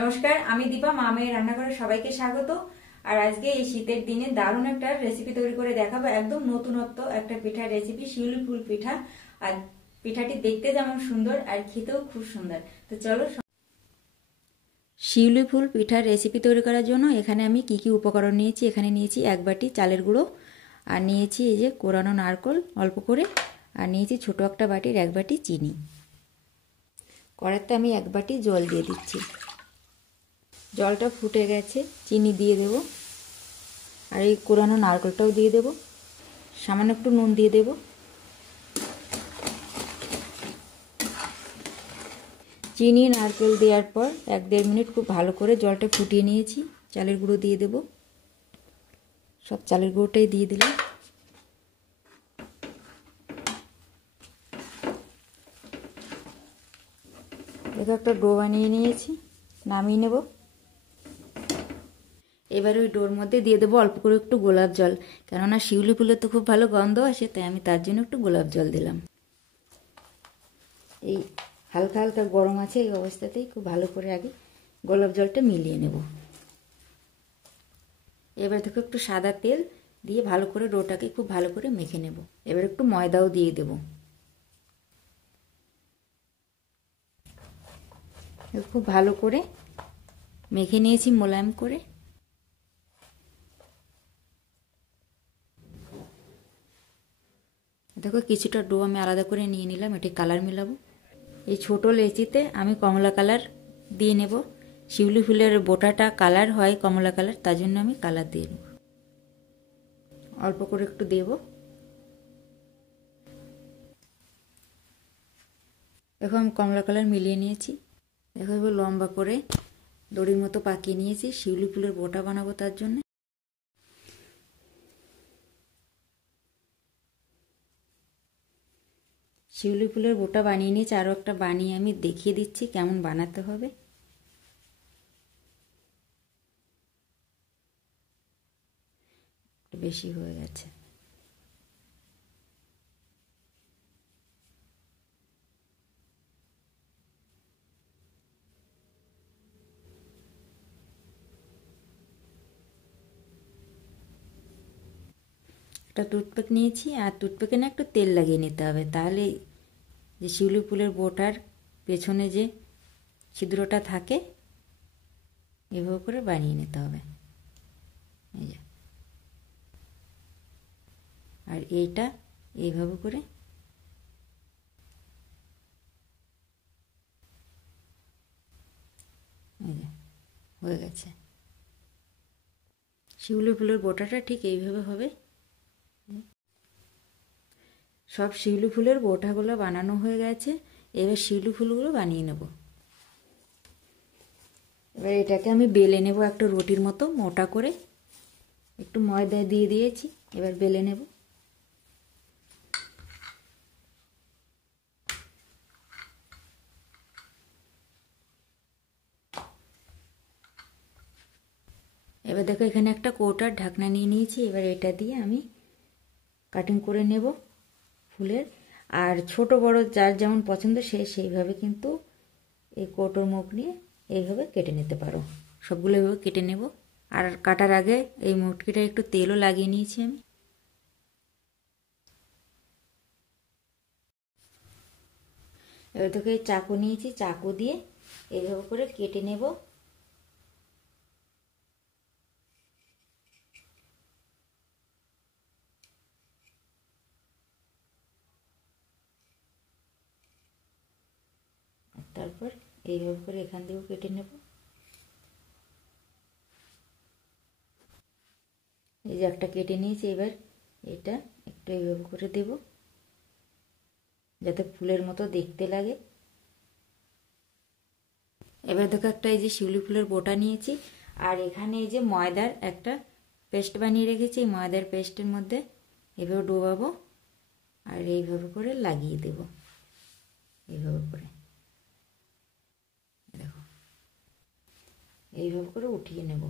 নমস্কার, আমি দীপা। মা মেয়ের রান্নাঘরে সবাইকে স্বাগত। আর আজকে এই শীতের দিনে দারুণ একটা রেসিপি তৈরি করে দেখাবো। একদম নতুনত্ব একটা পিঠার রেসিপি, শিউলি ফুল পিঠা। আর পিঠাটি দেখতে যেমন সুন্দর আর খেতেও খুব সুন্দর। তো চলো, শিউলি ফুল পিঠার রেসিপি তৈরি করার জন্য এখানে আমি কি কি উপকরণ নিয়েছি। এখানে নিয়েছি 1 বাটি চালের গুঁড়ো, আর নিয়েছি এই যে কোরানো নারকেল অল্প করে, আর নিয়েছি ছোট একটা বাটির 1 বাটি চিনি। কড়াইতে আমি 1 বাটি জল দিয়ে দিচ্ছি। জলটা ফুটে গেছে, চিনি দিয়ে দেব, আর এই কোরানো নারকেলটাও দিয়ে দেব, সামান্য একটু নুন দিয়ে দেব। চিনি নারকেল দেওয়ার পর 1-1.5 মিনিট খুব ভালো করে জলটা ফুটিয়ে নিয়েছি। চালের গুঁড়ো দিয়ে দেব, সব চালের গুঁড়োটাই দিয়ে দিলাম। দেখো একটা ডো বানিয়ে নিয়েছি, নামিয়ে নেব। এবার ওই ডোর মধ্যে দিয়ে দেবো অল্প করে একটু গোলাপ জল, কেননা শিউলি ফুলের তো খুব ভালো গন্ধ আসে, তাই আমি তার জন্য একটু গোলাপ জল দিলাম। এই হালকা হালকা গরম আছে, এই অবস্থাতেই খুব ভালো করে আগে গোলাপ জলটা মিলিয়ে নেব। এবার দেখো একটু সাদা তেল দিয়ে ভালো করে ডোটাকে খুব ভালো করে মেখে নেব। এবার একটু ময়দাও দিয়ে দেব। খুব ভালো করে মেখে নিয়েছি মোলায়েম করে। দেখো কিছুটা ডো আমি আলাদা করে নিয়ে নিলাম, এটি কালার মেলাবো। এই ছোট লেচিতে আমি কমলা কালার দিয়ে নেব। শিউলি ফুলের বোটাটা কালার হয় কমলা কালার, তার জন্য আমি কালার দিয়ে নেব। অল্প করে একটু দেব। দেখো আমি কমলা কালার মিলিয়ে নিয়েছি। দেখো এবার লম্বা করে দড়ির মতো পাকিয়ে নিয়েছি, শিউলি ফুলের বোটা বানাবো তার জন্য। শিউলি ফুলের বোটা বানিয়ে নিয়েছি, আরও একটা বানিয়ে আমি দেখিয়ে দিচ্ছি কেমন বানাতে হবে। বেশি হয়ে গেছে। একটা টুথপিক নিয়েছি, আর টুথপিকে না একটু তেল লাগিয়ে নিতে হবে, তাহলে যে শিউলি ফুলের বোটার পেছনে যে ছিদ্রটা থাকে এভাবে করে বানিয়ে নিতে হবে। এই যে, আর এইটা এইভাবে করে এই যে হয়ে গেছে। শিউলি ফুলের বোটাটা ঠিক এইভাবে হবে। সব শিউলি ফুলের বোটাগুলো বানানো হয়ে গেছে। এবার শিউলি ফুলগুলো বানিয়ে নেব। এবার এটাকে আমি বেলে নেব একটা রুটির মতো মোটা করে, একটু ময়দা দিয়ে দিয়েছি। এবার বেলে নেব। এবার দেখো এখানে একটা কৌটার ঢাকনা নিয়ে নিয়েছি। এবার এটা দিয়ে আমি কাটিং করে নেব ফুলের। আর ছোট বড় যার যেমন পছন্দ সে সেইভাবে কিন্তু এই কৌটোর মুখ নিয়ে এইভাবে কেটে নিতে পারো। সবগুলো এইভাবে কেটে নেব। আর কাটার আগে এই মুটকিটা একটু তেলও লাগিয়ে নিয়েছি আমি। এবার দেখো এই চাকু নিয়েছি, চাকু দিয়ে এইভাবে করে কেটে নেব। তারপর এইভাবে করে এখান দিয়েও কেটে নেব। এই যে একটা কেটে নিয়েছি। এবার এটা একটু এইভাবে করে দেব যাতে ফুলের মতো দেখতে লাগে। এবার দেখো একটা এই যে শিউলি ফুলের বোটা নিয়েছি, আর এখানে এই যে ময়দার একটা পেস্ট বানিয়ে রেখেছি। এই ময়দার পেস্টের মধ্যে এভাবে ডোবাবো, আর এইভাবে করে লাগিয়ে দেব। এইভাবে করে দেখো, এইভাবে করে উঠিয়ে নেব।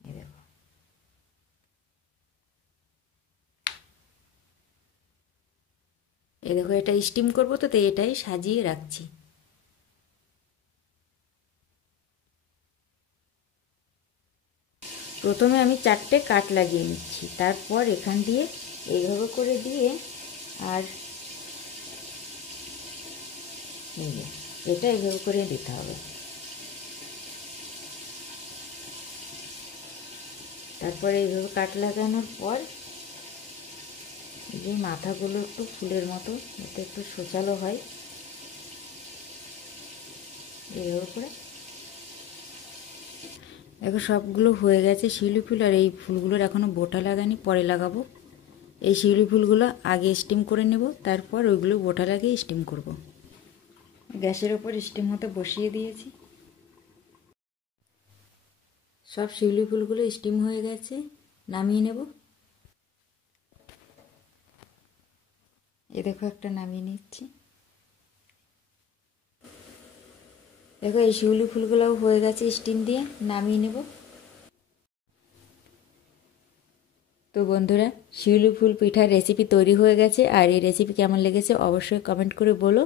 এই দেখো, এই দেখো এটা স্টিম করবো তো, তাই এটাই সাজিয়ে রাখছি। প্রথমে আমি 4টে কাট লাগিয়ে নিচ্ছি, তারপর এখান দিয়ে এইভাবে করে দিয়ে আর এটা এইভাবে করে দিতে হবে। তারপরে এইভাবে কাট লাগানোর পর যে মাথাগুলো একটু ফুলের মতো, যাতে একটু সোচালো হয়, এইভাবে করে। দেখো সবগুলো হয়ে গেছে শিউলি ফুল। আর এই ফুলগুলোর এখনও বোটা লাগানি, পরে লাগাবো। এই শিউলি ফুলগুলো আগে স্টিম করে নেব, তারপর ওইগুলো বোটা লাগিয়ে স্টিম করব। গ্যাসের ওপর স্টিম হতে বসিয়ে দিয়েছি। সব শিউলি ফুলগুলো স্টিম হয়ে গেছে, নামিয়ে নেব। দেখো একটা নামিয়ে নিচ্ছি। দেখো এই শিউলি ফুলগুলোও হয়ে গেছে স্টিম দিয়ে, নামিয়ে নেব। তো বন্ধুরা, শিউলি ফুল পিঠার রেসিপি তৈরি হয়ে গেছে। আর এই রেসিপি কেমন লেগেছে অবশ্যই কমেন্ট করে বলো।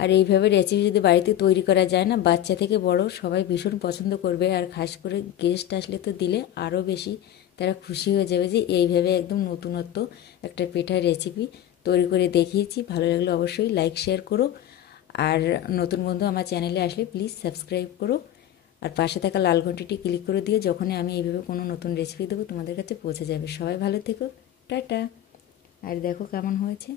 আর এইভাবে রেসিপি যদি বাড়িতে তৈরি করা যায় না, বাচ্চা থেকে বড় সবাই ভীষণ পছন্দ করবে। আর খাস করে গেস্ট আসলে তো দিলে আরও বেশি তারা খুশি হয়ে যাবে যে এইভাবে একদম নতুনত্ব একটা পিঠার রেসিপি তৈরি করে দেখিয়েছি। ভালো লাগলে অবশ্যই লাইক শেয়ার করো। আর নতুন বন্ধু আমার চ্যানেলে আসলে প্লিজ সাবস্ক্রাইব করো। আর পাশে থাকা লাল ঘন্টিটি ক্লিক করে দিও, যখনই আমি এইভাবে কোনো নতুন রেসিপি দেবো তোমাদের কাছে পৌঁছে যাবে। সবাই ভালো থেকো, টাটা। আর দেখো কেমন হয়েছে।